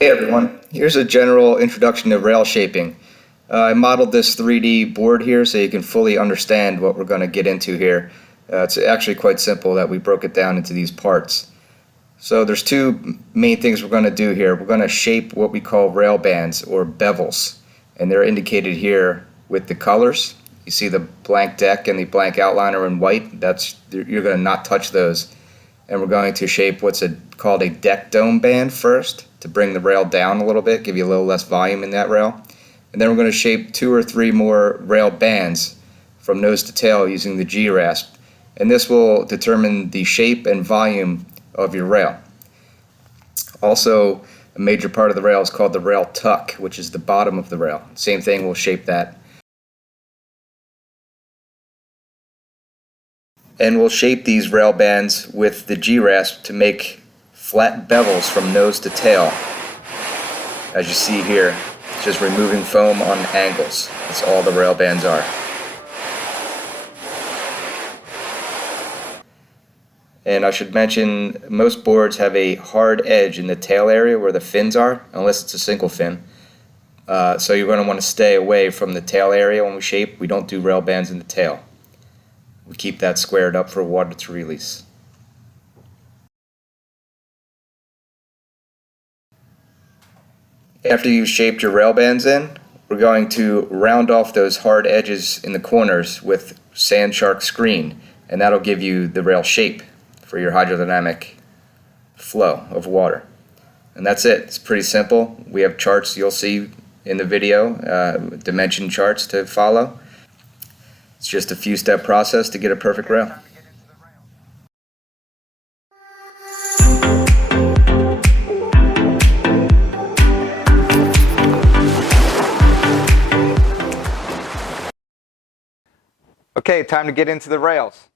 Hey everyone, here's a general introduction to rail shaping. I modeled this 3D board here so you can fully understand what we're going to get into here. It's actually quite simple that we broke it down into these parts. So there's two main things we're going to do here. We're going to shape what we call rail bands or bevels, and they're indicated here with the colors. You see the blank deck and the blank outline are in white. You're going to not touch those. And we're going to shape what's called a deck dome band first to bring the rail down a little bit, give you a little less volume in that rail. And then we're going to shape 2 or 3 more rail bands from nose to tail using the G-rasp. And this will determine the shape and volume of your rail. Also, a major part of the rail is called the rail tuck, which is the bottom of the rail. Same thing, we'll shape that. And we'll shape these rail bands with the G-rasp to make flat bevels from nose to tail. As you see here, it's just removing foam on angles. That's all the rail bands are. And I should mention, most boards have a hard edge in the tail area where the fins are, unless it's a single fin. So you're going to want to stay away from the tail area when we shape. We don't do rail bands in the tail. We keep that squared up for water to release. After you've shaped your rail bands in, we're going to round off those hard edges in the corners with sand shark screen, and that'll give you the rail shape for your hydrodynamic flow of water. And that's it. It's pretty simple. We have charts you'll see in the video, dimension charts to follow. It's just a few-step process to get a perfect rail. Okay, time to get into the rails.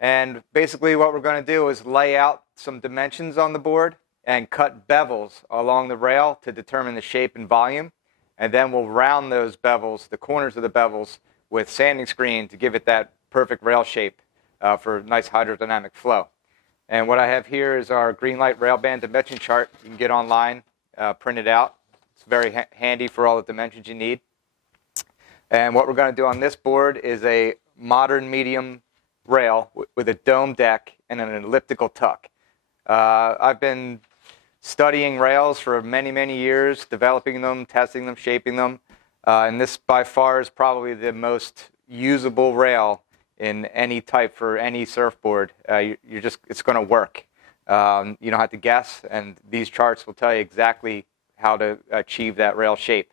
And basically what we're going to do is lay out some dimensions on the board and cut bevels along the rail to determine the shape and volume. And then we'll round those bevels, the corners of the bevels, with sanding screen to give it that perfect rail shape for nice hydrodynamic flow. And what I have here is our green light rail band dimension chart. You can get online, print it out. It's very handy for all the dimensions you need. And what we're going to do on this board is a modern medium rail with a dome deck and an elliptical tuck. I've been studying rails for many, many years, developing them, testing them, shaping them. And this by far is probably the most usable rail in any type for any surfboard. It's going to work. You don't have to guess, and these charts will tell you exactly how to achieve that rail shape.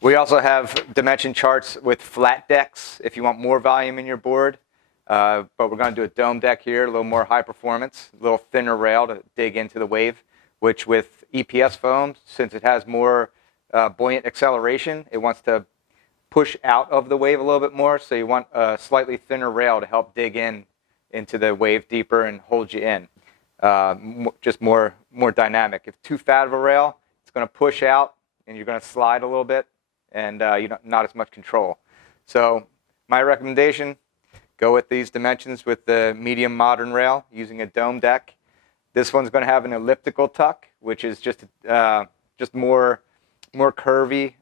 We also have dimension charts with flat decks if you want more volume in your board. But we're going to do a dome deck here, a little more high performance, a little thinner rail to dig into the wave, which with EPS foam, since it has more buoyant acceleration, it wants to push out of the wave a little bit more, so you want a slightly thinner rail to help dig into the wave deeper and hold you in. Just more dynamic. If too fat of a rail, it's going to push out and you're going to slide a little bit, and not as much control. So my recommendation, go with these dimensions with the medium modern rail using a dome deck. This one's going to have an elliptical tuck, which is just more curvy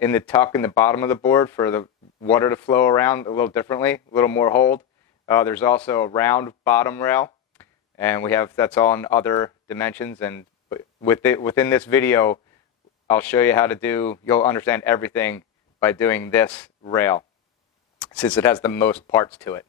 in the tuck in the bottom of the board for the water to flow around a little differently, a little more hold. There's also a round bottom rail, and that's all in other dimensions. And within this video, I'll show you how to you'll understand everything by doing this rail, since it has the most parts to it.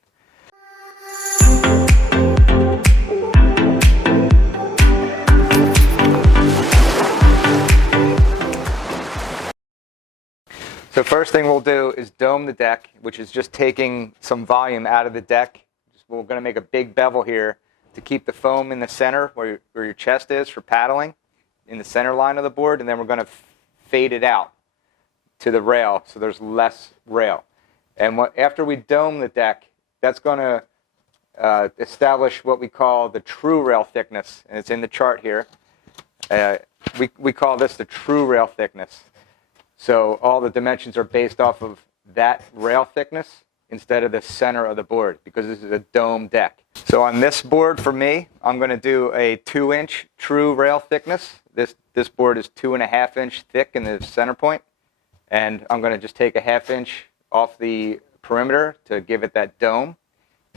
So first thing we'll do is dome the deck, which is just taking some volume out of the deck. We're going to make a big bevel here to keep the foam in the center where your chest is for paddling, in the center line of the board, and then we're going to fade it out to the rail so there's less rail. And after we dome the deck, that's going to establish what we call the true rail thickness, and it's in the chart here. We call this the true rail thickness. So all the dimensions are based off of that rail thickness. instead of the center of the board because this is a dome deck. So on this board for me, I'm going to do a 2-inch true rail thickness. This board is 2.5 inch thick in the center point, and I'm going to just take a 1/2 inch off the perimeter to give it that dome,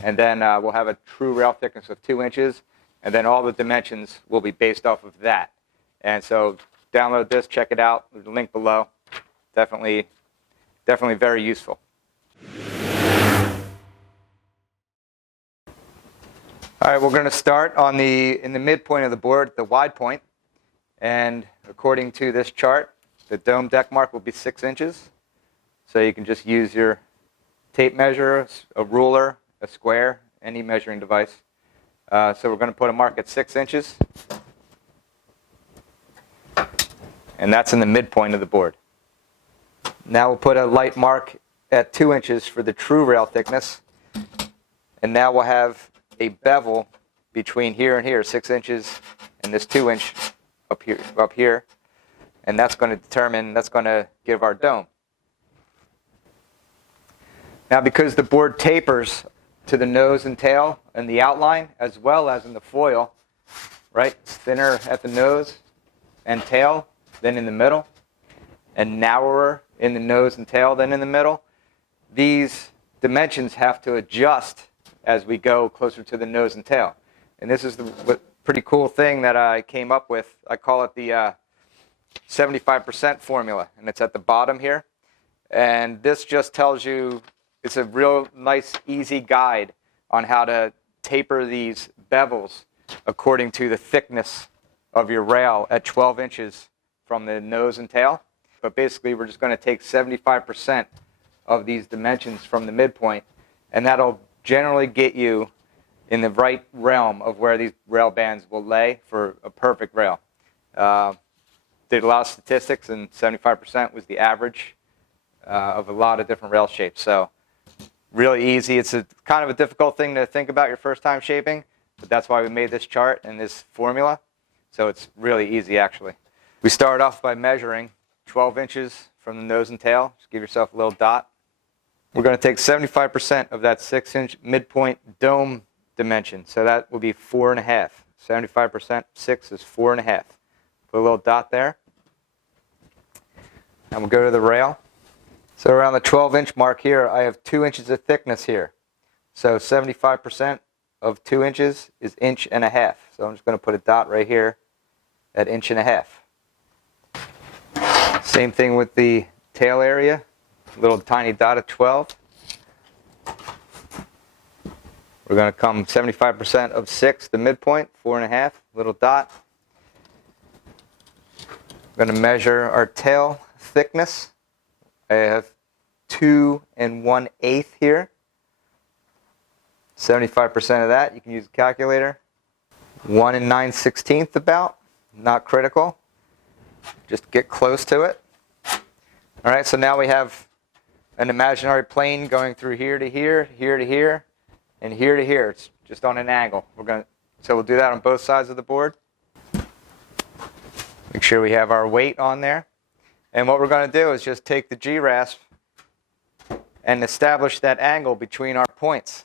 and then we'll have a true rail thickness of 2 inches, and then all the dimensions will be based off of that. And so download this, check it out. There's a link below. Definitely very useful. All right, we're going to start in the midpoint of the board, the wide point. And according to this chart, the dome deck mark will be 6 inches. So you can just use your tape measure, a ruler, a square, any measuring device. So we're going to put a mark at 6 inches. And that's in the midpoint of the board. Now we'll put a light mark at 2 inches for the true rail thickness. And now we'll have a bevel between here and here, 6 inches, and this 2 inch up here. And that's going to give our dome. Now because the board tapers to the nose and tail and the outline, as well as in the foil, right? It's thinner at the nose and tail than in the middle, and narrower in the nose and tail than in the middle. These dimensions have to adjust as we go closer to the nose and tail. And this is the pretty cool thing that I came up with. I call it the 75% formula, and it's at the bottom here. And this just tells you, it's a real nice, easy guide on how to taper these bevels according to the thickness of your rail at 12 inches from the nose and tail. But basically, we're just going to take 75% of these dimensions from the midpoint, and that'll generally get you in the right realm of where these rail bands will lay for a perfect rail. Did a lot of statistics, and 75% was the average of a lot of different rail shapes. So really easy. It's a kind of a difficult thing to think about your first time shaping, but that's why we made this chart and this formula. So it's really easy, actually. We start off by measuring 12 inches from the nose and tail. Just give yourself a little dot. We're going to take 75% of that 6 inch midpoint dome dimension. So that will be 4.5. 75%, 6 is 4.5. Put a little dot there. And we'll go to the rail. So around the 12 inch mark here, I have 2 inches of thickness here. So 75% of 2 inches is 1.5 inches. So I'm just going to put a dot right here at 1.5 inches. Same thing with the tail area. A little tiny dot at 12. We're going to come 75% of 6, the midpoint, 4.5, little dot. We're going to measure our tail thickness. I have 2 1/8 here. 75% of that, you can use a calculator. 1 9/16 about, not critical. Just get close to it. All right, so now we have an imaginary plane going through here to here, here to here, and here to here. It's just on an angle. So we'll do that on both sides of the board. Make sure we have our weight on there. And what we're going to do is just take the G-rasp and establish that angle between our points.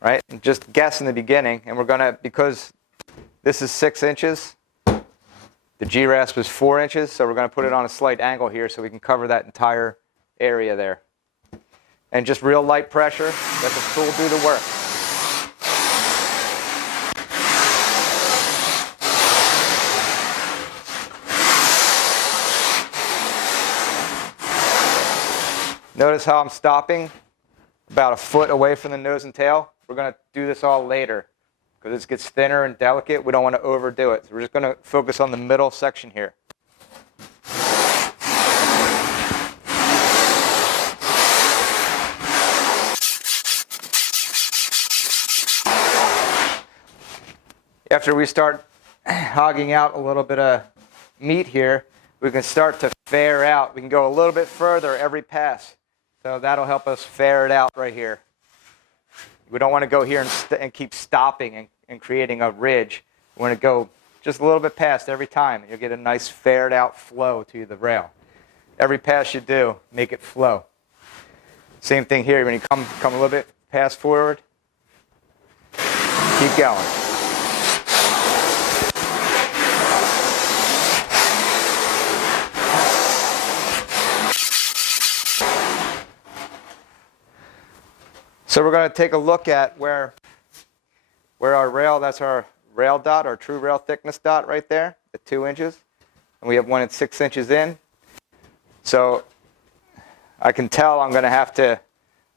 Right? And just guess in the beginning. And we're going to, because this is 6 inches, the G-rasp is 4 inches, so we're going to put it on a slight angle here so we can cover that entire area there. And just real light pressure, let the tool do the work. Notice how I'm stopping about a foot away from the nose and tail. We're going to do this all later because this gets thinner and delicate. We don't want to overdo it. So we're just going to focus on the middle section here. After we start hogging out a little bit of meat here, we can start to fair out. We can go a little bit further every pass. So that'll help us fair it out right here. We don't want to go here and keep stopping and creating a ridge. We want to go just a little bit past every time. You'll get a nice faired out flow to the rail. Every pass you do, make it flow. Same thing here. When you come a little bit past forward, keep going. So we're going to take a look at where our rail, that's our rail dot, our true rail thickness dot right there at 2 inches. And we have one at 6 inches in. So I can tell I'm going to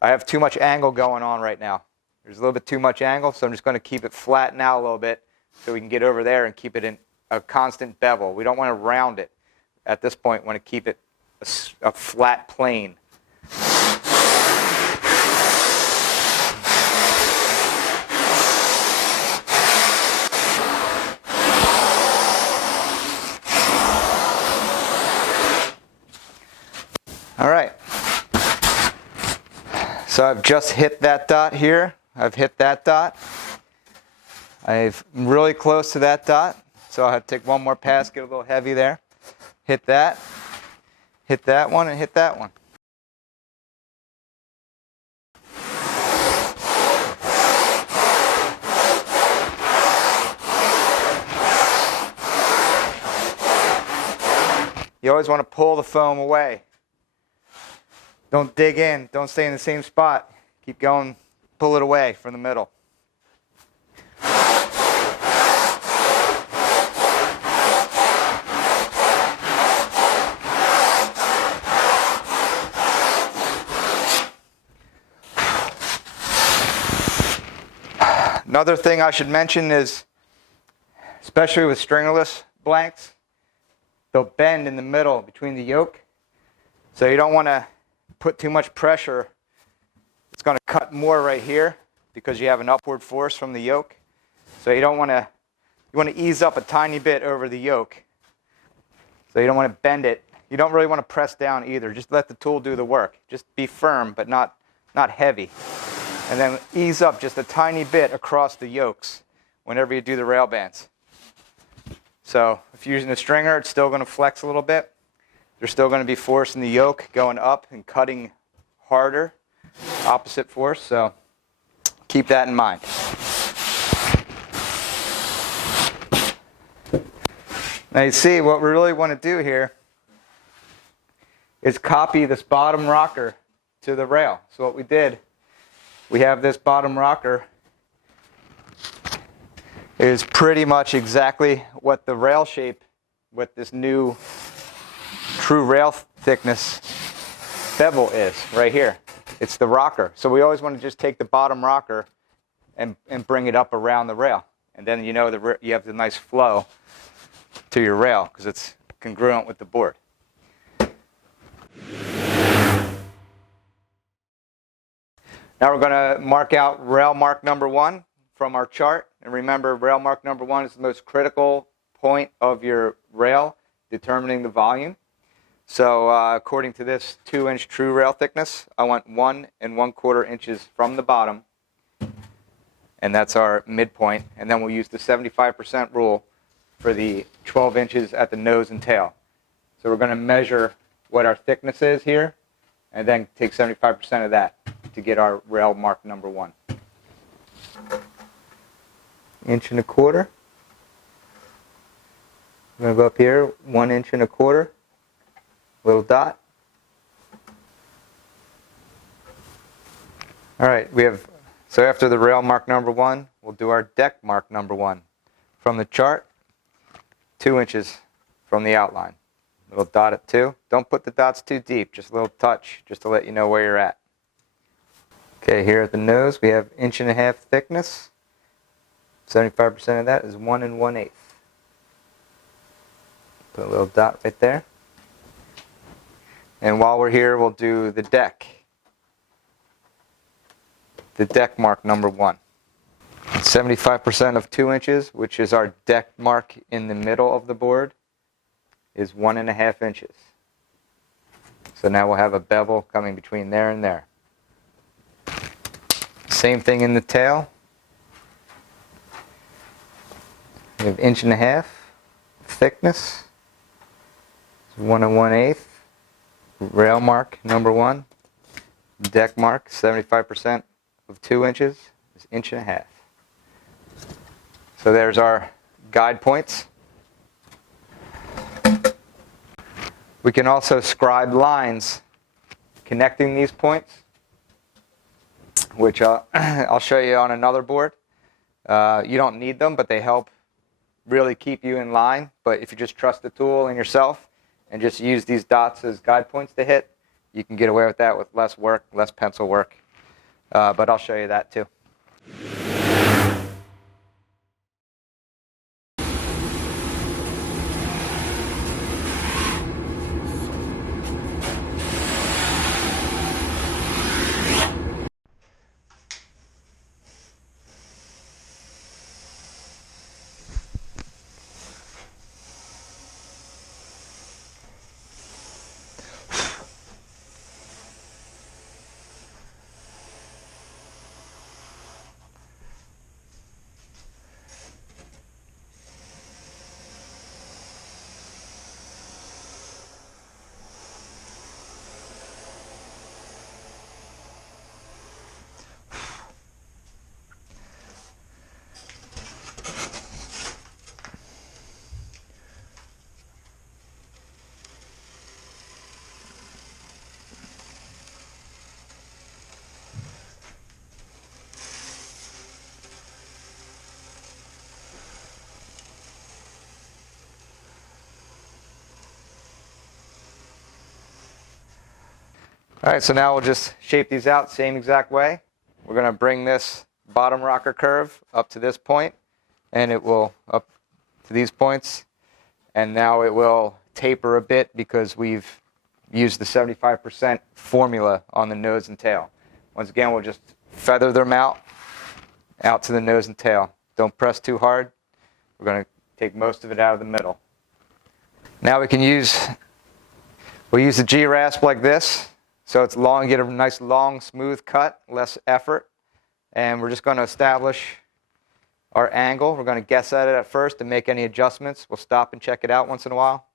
I have too much angle going on right now. There's a little bit too much angle, so I'm just going to keep it flattened out a little bit so we can get over there and keep it in a constant bevel. We don't want to round it at this point. We want to keep it a flat plane. All right, so I've just hit that dot here. I've hit that dot. I'm really close to that dot, so I'll have to take one more pass, get a little heavy there. Hit that one, and hit that one. You always want to pull the foam away. Don't dig in. Don't stay in the same spot. Keep going. Pull it away from the middle. Another thing I should mention is, especially with stringerless blanks, they'll bend in the middle between the yoke. So you don't want to put too much pressure. It's going to cut more right here because you have an upward force from the yoke. So you want to ease up a tiny bit over the yoke. So you don't want to bend it. You don't really want to press down either. Just let the tool do the work. Just be firm, but not heavy. And then ease up just a tiny bit across the yokes whenever you do the rail bands. So if you're using a stringer, it's still going to flex a little bit. There's still going to be force in the yoke going up and cutting harder, opposite force, so keep that in mind. Now you see what we really want to do here is copy this bottom rocker to the rail. So what we did, we have this bottom rocker is pretty much exactly what the rail shape with this new true rail thickness bevel is right here. It's the rocker. So we always want to just take the bottom rocker and bring it up around the rail. And then you know you have the nice flow to your rail because it's congruent with the board. Now we're going to mark out rail mark number 1 from our chart. And remember, rail mark number 1 is the most critical point of your rail, determining the volume. So according to this 2-inch true rail thickness, I want 1 1/4 inches from the bottom. And that's our midpoint. And then we'll use the 75% rule for the 12 inches at the nose and tail. So we're going to measure what our thickness is here, and then take 75% of that to get our rail mark number 1. 1 1/4 inches. I'm going to go up here, 1 1/4 inches. Little dot. All right, so after the rail mark number 1, we'll do our deck mark number 1. From the chart, 2 inches from the outline. Little dot at 2. Don't put the dots too deep, just a little touch, just to let you know where you're at. Okay, here at the nose, we have 1.5 inches thickness. 75% of that is 1 1/8. Put a little dot right there. And while we're here, we'll do the deck. The deck mark number 1. 75% of 2 inches, which is our deck mark in the middle of the board, is 1.5 inches. So now we'll have a bevel coming between there and there. Same thing in the tail. We have 1.5 inches thickness. It's 1 1/8. Rail mark number 1. Deck mark, 75% of 2 inches is 1.5 inches. So there's our guide points. We can also scribe lines connecting these points, which I'll show you on another board. You don't need them, but they help really keep you in line. But if you just trust the tool and yourself and just use these dots as guide points to hit, you can get away with that with less work, less pencil work. But I'll show you that too. All right, so now we'll just shape these out same exact way. We're going to bring this bottom rocker curve up to this point, and it will up to these points. And now it will taper a bit because we've used the 75% formula on the nose and tail. Once again, we'll just feather them out to the nose and tail. Don't press too hard. We're going to take most of it out of the middle. Now we'll use the G-rasp like this. So it's long, get a nice long smooth cut, less effort. And we're just going to establish our angle. We're going to guess at it at first and make any adjustments. We'll stop and check it out once in a while.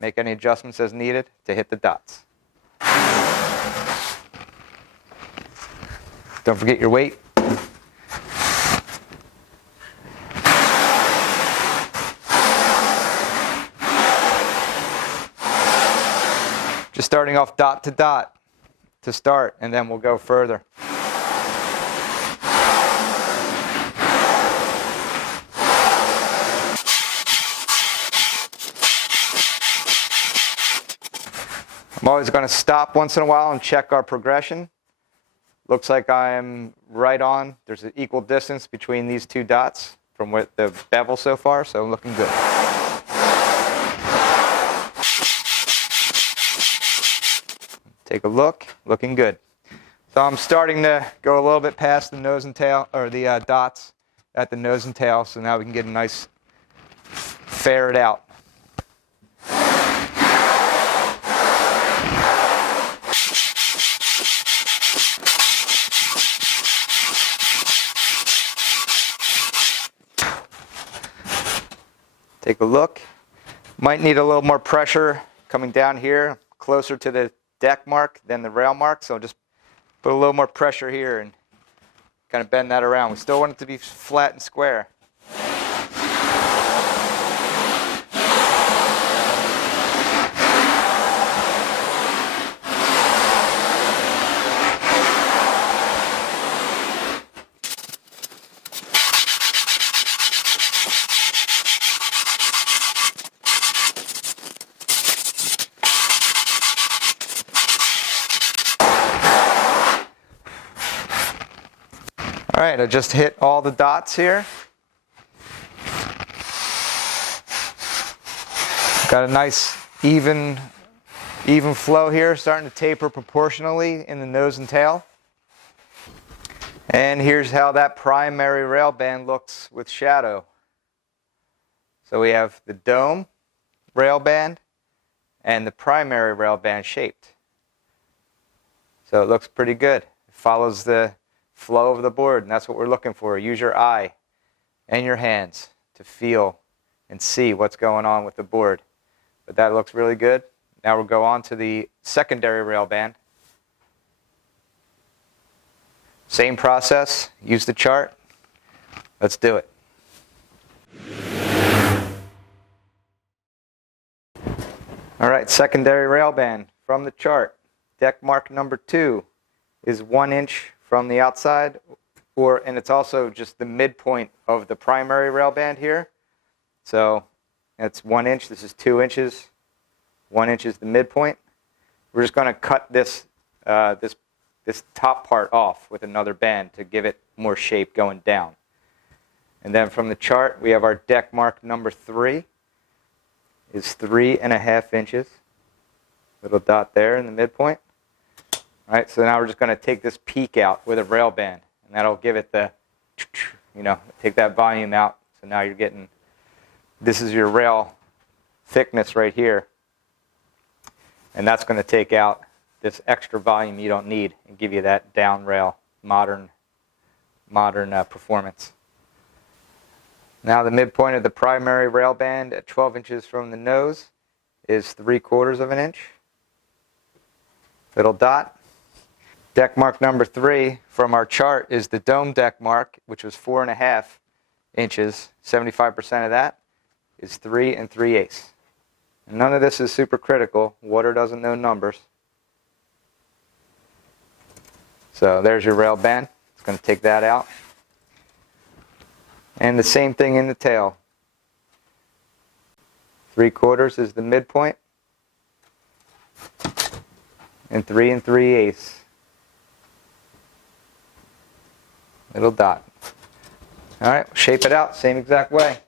Make any adjustments as needed to hit the dots. Don't forget your weight. Just starting off dot to dot to start, and then we'll go further. I'm always going to stop once in a while and check our progression. Looks like I'm right on. There's an equal distance between these two dots from what the bevel so far, so I'm looking good. Take a look, looking good. So I'm starting to go a little bit past the nose and tail, or the dots at the nose and tail, so now we can get a nice ferret out. Take a look. Might need a little more pressure coming down here, closer to the deck mark than the rail mark, so just put a little more pressure here and kind of bend that around. We still want it to be flat and square. All right, I just hit all the dots here. Got a nice even flow here, starting to taper proportionally in the nose and tail. And here's how that primary rail band looks with shadow. So we have the dome rail band and the primary rail band shaped. So it looks pretty good. It follows the flow of the board, and that's what we're looking for. Use your eye and your hands to feel and see what's going on with the board. But that looks really good. Now we'll go on to the secondary rail band. Same process, use the chart. Let's do it. All right, secondary rail band from the chart. Deck mark number 2 is 1 inch from the outside, and it's also just the midpoint of the primary rail band here. So that's 1 inch. This is 2 inches. 1 inch is the midpoint. We're just going to cut this this top part off with another band to give it more shape going down. And then from the chart, we have our deck mark number 3 is 3.5 inches. Little dot there in the midpoint. All right, so now we're just going to take this peak out with a rail band, and that'll give it the, take that volume out. So now you're getting, this is your rail thickness right here, and that's going to take out this extra volume you don't need and give you that down rail modern performance. Now the midpoint of the primary rail band at 12 inches from the nose is 3/4 of an inch. Little dot. Deck mark number 3 from our chart is the dome deck mark, which was 4.5 inches. 75% of that is 3 3/8. And none of this is super critical. Water doesn't know numbers. So there's your rail band. It's going to take that out. And the same thing in the tail. 3/4 is the midpoint. And 3 3/8. Little dot. All right, shape it out, same exact way.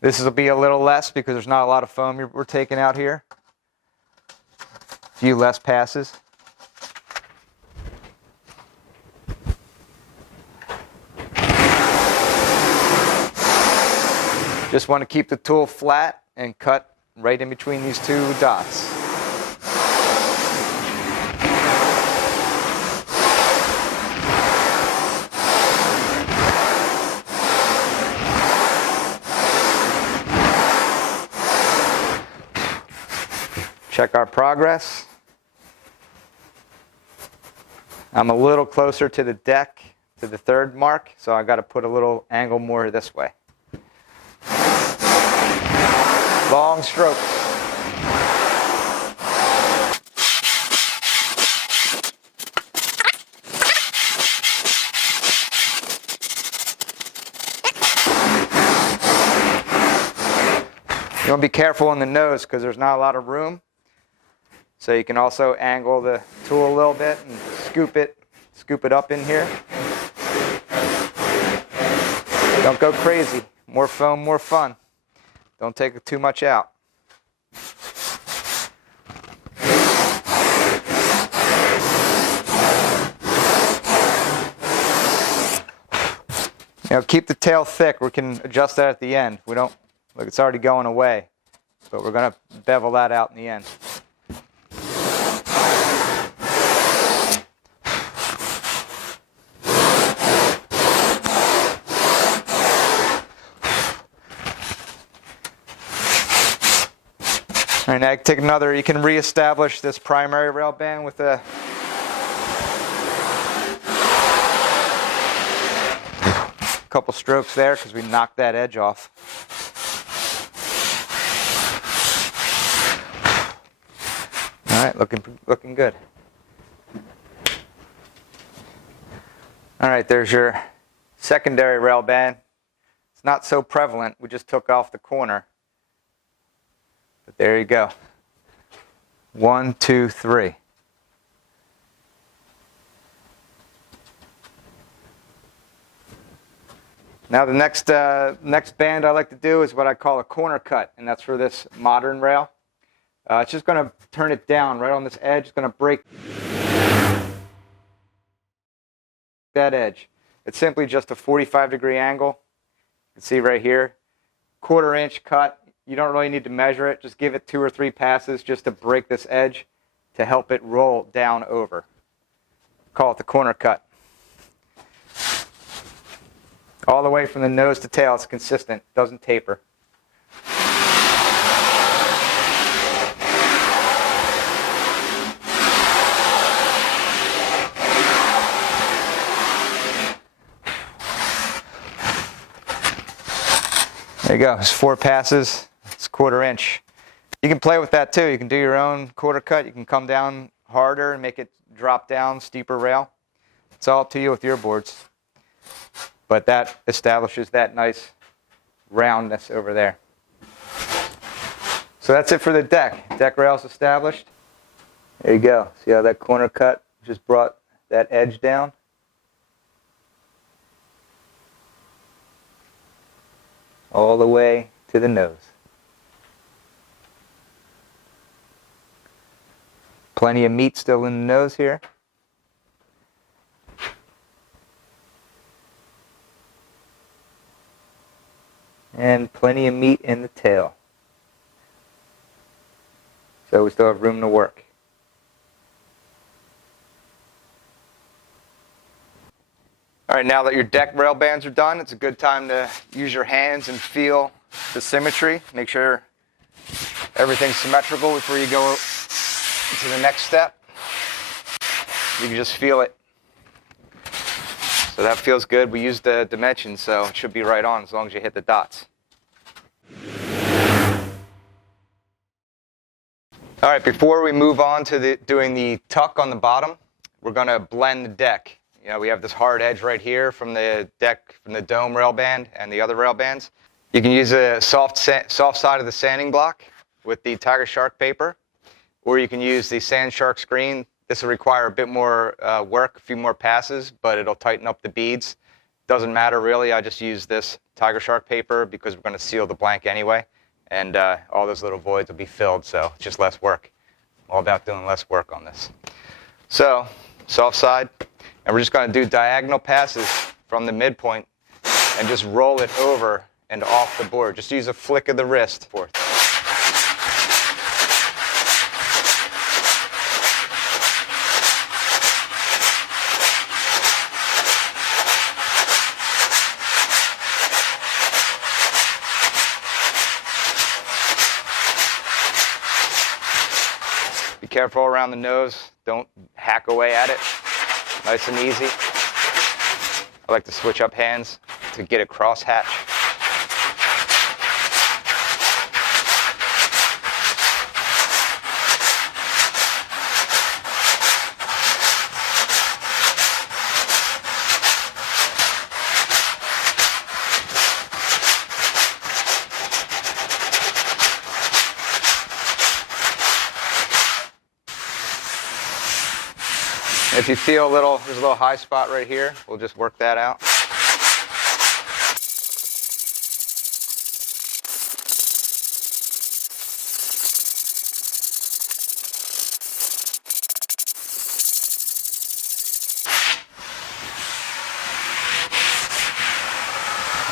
This will be a little less because there's not a lot of foam we're taking out here. A few less passes. Just want to keep the tool flat and cut right in between these two dots. Check our progress. I'm a little closer to the deck, to the 3rd mark, so I got to put a little angle more this way. Long stroke. You want to be careful in the nose because there's not a lot of room. So you can also angle the tool a little bit and scoop it up in here. Don't go crazy. More foam, more fun. Don't take too much out. Keep the tail thick. We can adjust that at the end. We don't, look, it's already going away, but we're going to bevel that out in the end. All right, now take another, you can reestablish this primary rail band with a couple strokes there because we knocked that edge off. All right, looking good. All right, there's your secondary rail band. It's not so prevalent. We just took off the corner. But there you go. 1, 2, 3. Now the next band I like to do is what I call a corner cut, and that's for this modern rail. It's just going to turn it down right on this edge. It's going to break that edge. It's simply just a 45-degree angle. You can see right here, 1/4 inch cut. You don't really need to measure it. Just give it 2 or 3 passes just to break this edge to help it roll down over. Call it the corner cut. All the way from the nose to tail, it's consistent, doesn't taper. There you go. It's 4 passes. It's 1/4 inch. You can play with that too. You can do your own quarter cut. You can come down harder and make it drop down, steeper rail. It's all up to you with your boards. But that establishes that nice roundness over there. So that's it for the deck. Deck rail's established. There you go. See how that corner cut just brought that edge down? All the way to the nose. Plenty of meat still in the nose here. And plenty of meat in the tail. So we still have room to work. All right, now that your deck rail bands are done, it's a good time to use your hands and feel the symmetry. Make sure everything's symmetrical before you go to the next step. You can just feel it. So that feels good. We used the dimensions, so it should be right on as long as you hit the dots. All right, before we move on to doing the tuck on the bottom, we're going to blend the deck. You know, we have this hard edge right here from the deck, from the dome rail band and the other rail bands. You can use a soft side of the sanding block with the Tiger Shark paper, or you can use the Sand Shark screen. This will require a bit more work, a few more passes, but it'll tighten up the beads. Doesn't matter really. I just use this Tiger Shark paper because we're going to seal the blank anyway, and all those little voids will be filled, so it's just less work. All about doing less work on this. So, soft side. And we're just going to do diagonal passes from the midpoint and just roll it over and off the board. Just use a flick of the wrist. Be careful around the nose. Don't hack away at it. Nice and easy. I like to switch up hands to get a cross hatch. If you feel there's a little high spot right here, we'll just work that out.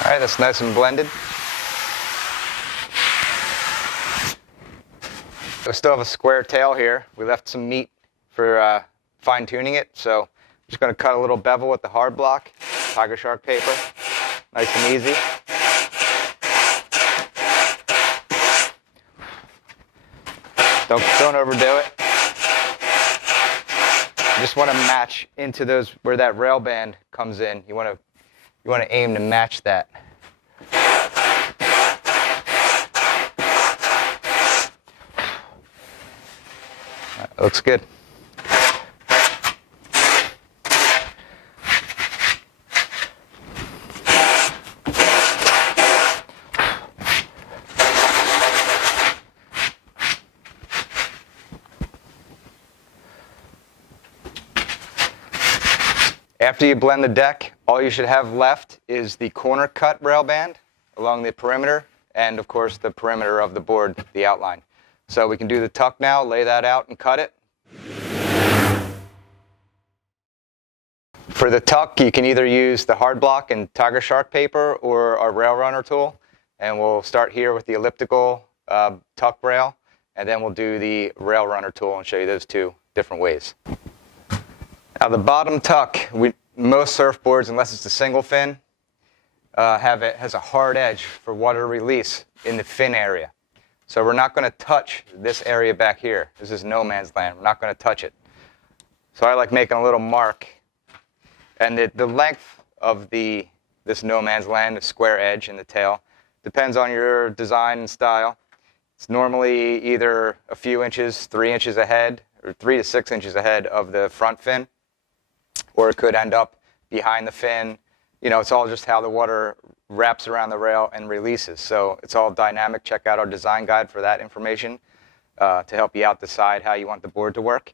All right, that's nice and blended. We still have a square tail here. We left some meat for fine-tuning it, so I'm just going to cut a little bevel with the hard block, Tiger Shark paper, nice and easy. Don't overdo it. You just want to match into those where that rail band comes in. You want to aim to match that. All right, looks good. After you blend the deck, all you should have left is the corner cut rail band along the perimeter and, of course, the perimeter of the board, the outline. So we can do the tuck now, lay that out and cut it. For the tuck, you can either use the hard block and Tiger Shark paper or our rail runner tool. And we'll start here with the elliptical tuck rail, and then we'll do the rail runner tool and show you those two different ways. Now the bottom tuck, most surfboards, unless it's a single fin, has a hard edge for water release in the fin area. So we're not going to touch this area back here. This is no man's land. We're not going to touch it. So I like making a little mark. And the length of this no man's land, the square edge in the tail, Depends on your design and style. It's normally either a few inches, 3 inches ahead, or 3 to 6 inches ahead of the front fin, or it could end up behind the fin. It's all just how the water wraps around the rail and releases. So it's all dynamic. Check out our design guide for that information to help you out decide how you want the board to work.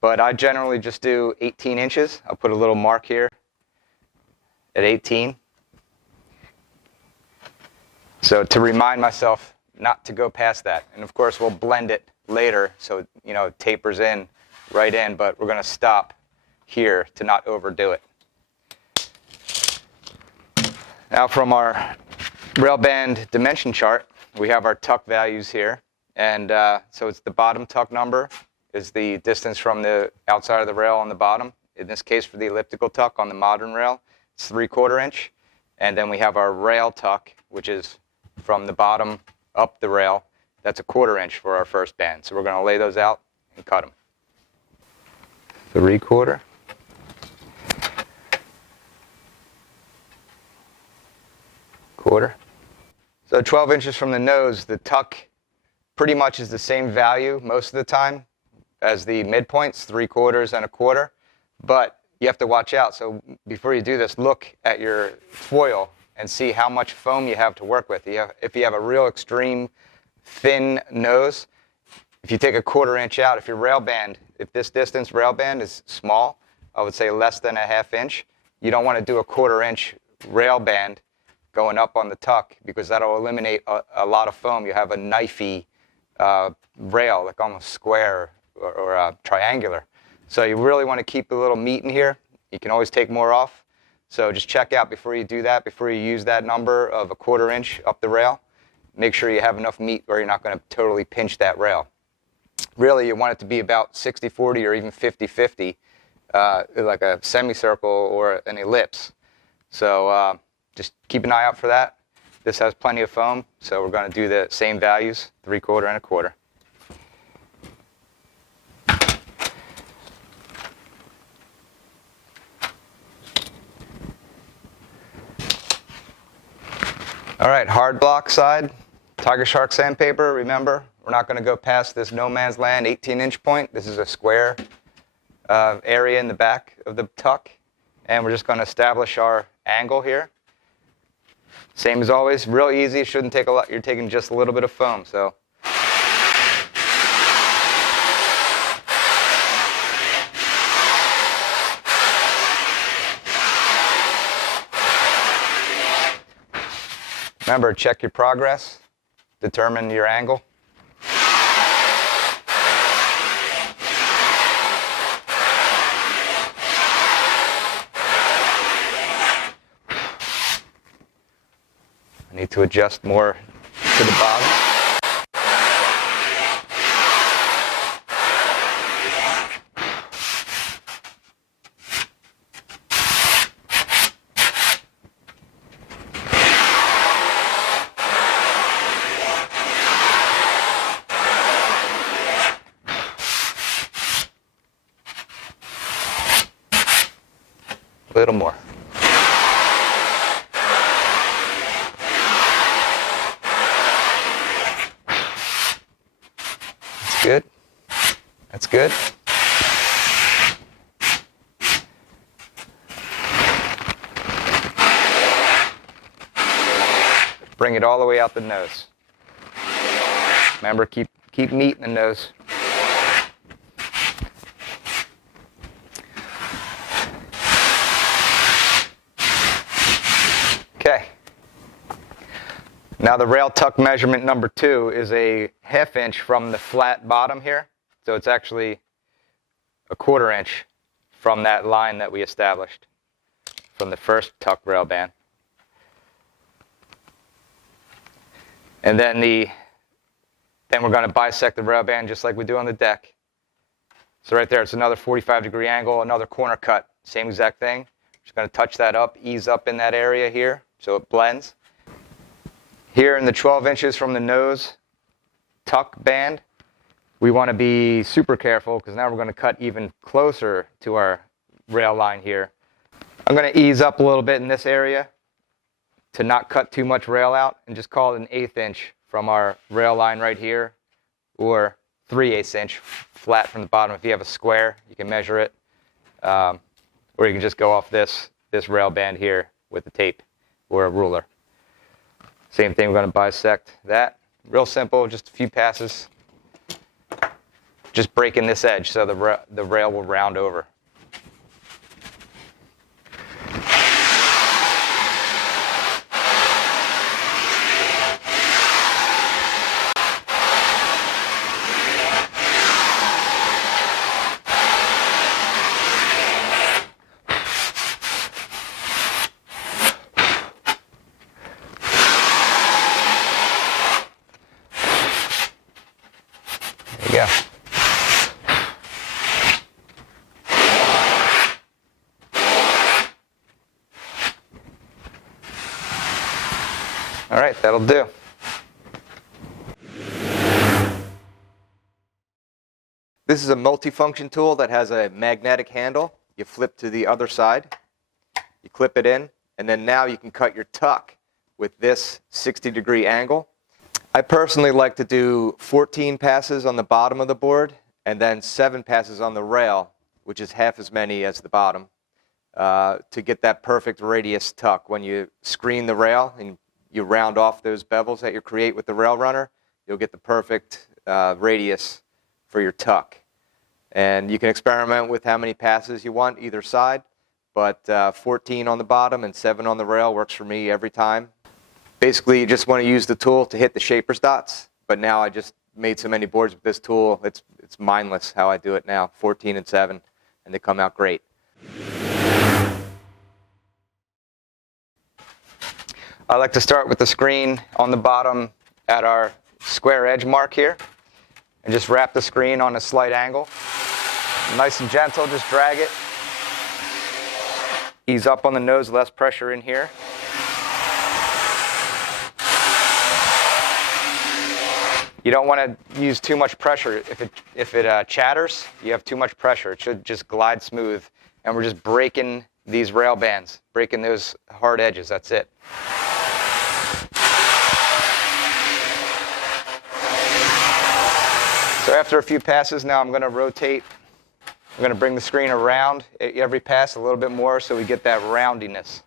But I generally just do 18 inches. I'll put a little mark here at 18. So to remind myself not to go past that. And of course, we'll blend it later so it tapers in right in, but we're going to stop here to not overdo it. Now from our rail band dimension chart, we have our tuck values here. And so it's the bottom tuck number is the distance from the outside of the rail on the bottom. In this case, for the elliptical tuck on the modern rail, it's 3/4 inch. And then we have our rail tuck, which is from the bottom up the rail. That's 1/4 inch for our first band. So we're going to lay those out and cut them. 3/4. Quarter. So 12 inches from the nose, the tuck pretty much is the same value most of the time as the midpoints, 3/4 and 1/4. But you have to watch out. So before you do this, look at your foil and see how much foam you have to work with. If you have a real extreme thin nose, if you take 1/4 inch out, if this distance rail band is small, I would say less than 1/2 inch, you don't want to do 1/4 inch rail band going up on the tuck because that'll eliminate a lot of foam. You have a knifey rail, like almost square or triangular. So you really want to keep a little meat in here. You can always take more off. So just check out before you do that, before you use that number of 1/4 inch up the rail. Make sure you have enough meat where you're not going to totally pinch that rail. Really, you want it to be about 60-40 or even 50-50, like a semicircle or an ellipse. So just keep an eye out for that. This has plenty of foam, so we're going to do the same values, 3/4 and 1/4. All right, hard block side, Tiger Shark sandpaper. Remember, we're not going to go past this no man's land 18-inch point. This is a square area in the back of the tuck, and we're just going to establish our angle here. Same as always, real easy. Shouldn't take a lot. You're taking just a little bit of foam, so. Remember, check your progress, determine your angle. I need to adjust more to the bottom. A little more. That's good. That's good. Bring it all the way out the nose. Remember, keep meat in the nose. Okay. Now the rail tuck measurement number 2 is a 1/2 inch from the flat bottom here. So it's actually 1/4 inch from that line that we established from the first tuck rail band. And then we're going to bisect the rail band just like we do on the deck. So right there, it's another 45-degree angle, another corner cut. Same exact thing. Just going to touch that up, ease up in that area here so it blends. Here in the 12 inches from the nose tuck band, we want to be super careful because now we're going to cut even closer to our rail line here. I'm going to ease up a little bit in this area to not cut too much rail out and just call it an 1/8 inch from our rail line right here, or 3/8 inch flat from the bottom. If you have a square, you can measure it, or you can just go off this rail band here with the tape or a ruler. Same thing, we're going to bisect that. Real simple, just a few passes. Just breaking this edge so the rail will round over. There you go. All right, that'll do. This is a multifunction tool that has a magnetic handle. You flip to the other side, you clip it in, and then now you can cut your tuck with this 60-degree angle. I personally like to do 14 passes on the bottom of the board and then 7 passes on the rail, which is half as many as the bottom, to get that perfect radius tuck. When you screen the rail and you round off those bevels that you create with the rail runner, you'll get the perfect radius for your tuck. And you can experiment with how many passes you want either side, but 14 on the bottom and 7 on the rail works for me every time. Basically, you just want to use the tool to hit the shaper's dots, but now I just made so many boards with this tool, it's mindless how I do it now, 14 and 7, and they come out great. I like to start with the screen on the bottom at our square edge mark here, and just wrap the screen on a slight angle. Nice and gentle, just drag it. Ease up on the nose, less pressure in here. You don't want to use too much pressure. If it chatters, you have too much pressure. It should just glide smooth. And we're just breaking these rail bands, breaking those hard edges. That's it. So after a few passes, now I'm going to rotate. I'm going to bring the screen around at every pass a little bit more so we get that roundiness.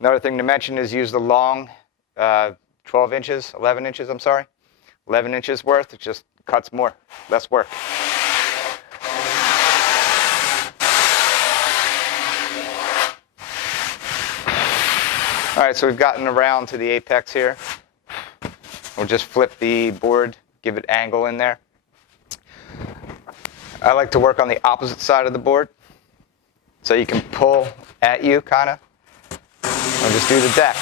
Another thing to mention is use the long 11 inches worth. It just cuts more, less work. All right, so we've gotten around to the apex here. We'll just flip the board, give it angle in there. I like to work on the opposite side of the board, so you can pull at you, kind of. I'll just do the deck.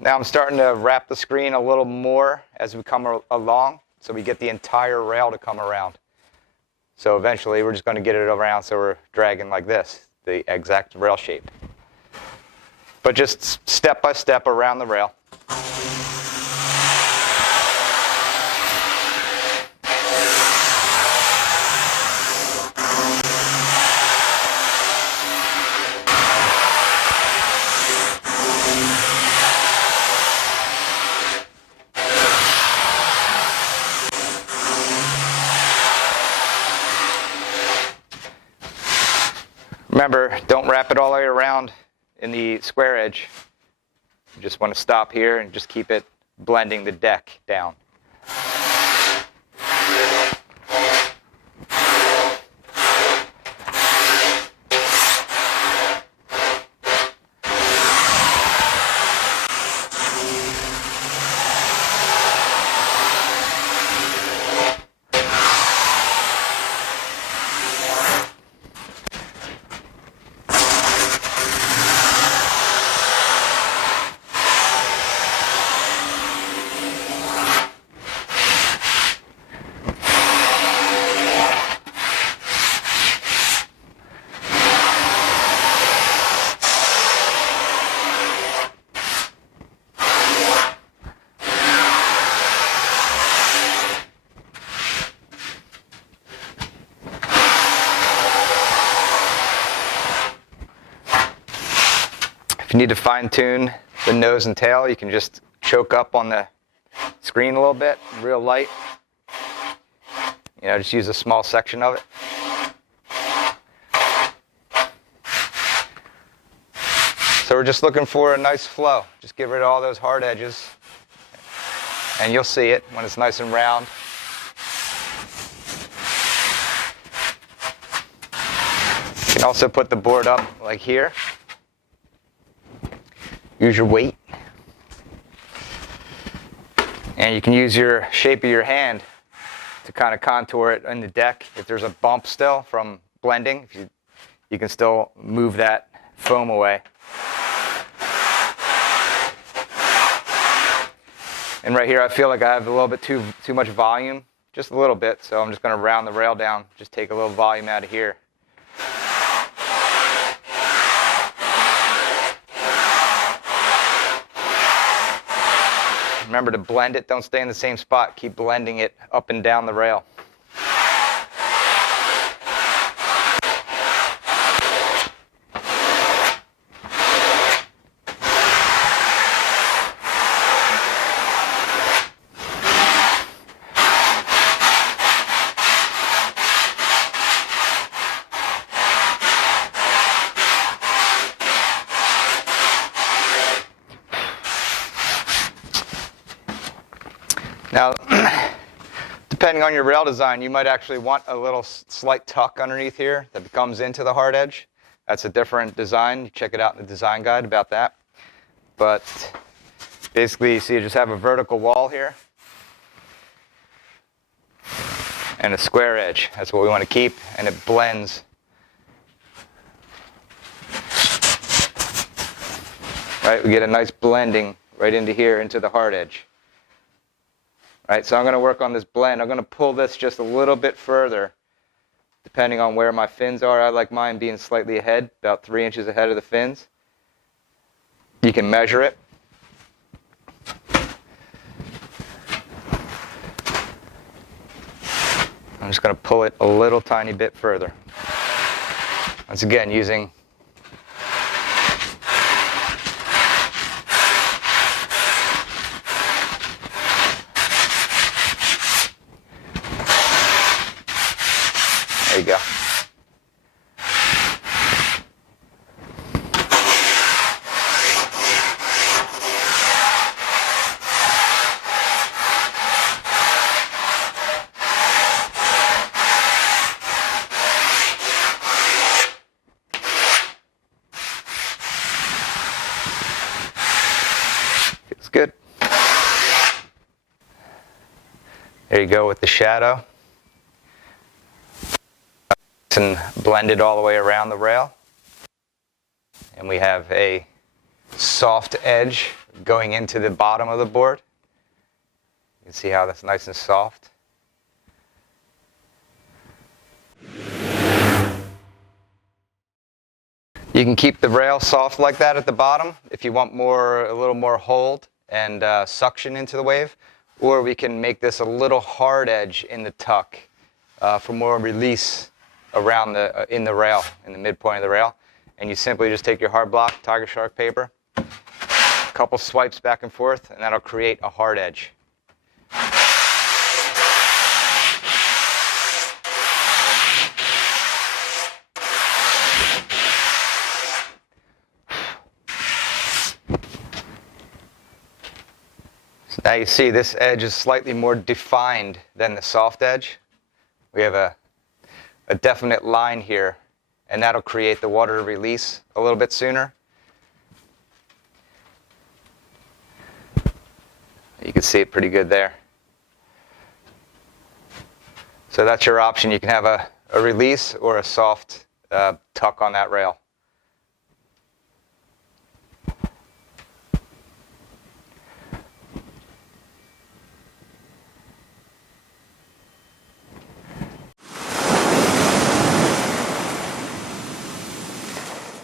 Now I'm starting to wrap the screen a little more as we come along, so we get the entire rail to come around. So eventually we're just going to get it around so we're dragging like this, the exact rail shape. But just step by step around the rail. Remember, don't wrap it all the way around in the square edge. You just want to stop here and just keep it blending the deck down. need to fine tune the nose and tail, you can just choke up on the screen a little bit, real light. Just use a small section of it. So we're just looking for a nice flow. Just get rid of all those hard edges, and you'll see it when it's nice and round. You can also put the board up like here. Use your weight. And you can use your shape of your hand to kind of contour it in the deck. If there's a bump still from blending, you can still move that foam away. And right here, I feel like I have a little bit too much volume, just a little bit, so I'm just going to round the rail down, just take a little volume out of here. Remember to blend it, don't stay in the same spot, keep blending it up and down the rail. Now, depending on your rail design, you might actually want a little slight tuck underneath here that comes into the hard edge. That's a different design. You check it out in the design guide about that. But basically, you see, you just have a vertical wall here and a square edge. That's what we want to keep, and it blends. Right, we get a nice blending right into here, into the hard edge. Right, so I'm going to work on this blend. I'm going to pull this just a little bit further, depending on where my fins are. I like mine being slightly ahead, about 3 inches ahead of the fins. You can measure it. I'm just going to pull it a little tiny bit further. Once again, using there you go. Feels good. There you go with the shadow. And blend it all the way around the rail. And we have a soft edge going into the bottom of the board. You can see how that's nice and soft. You can keep the rail soft like that at the bottom if you want a little more hold and suction into the wave, or we can make this a little hard edge in the tuck for more release around in the rail, in the midpoint of the rail. And you simply just take your hard block, tiger shark paper, a couple swipes back and forth, and that'll create a hard edge. So now you see this edge is slightly more defined than the soft edge. We have a definite line here, and that'll create the water to release a little bit sooner. You can see it pretty good there. So that's your option. You can have a release or a soft tuck on that rail.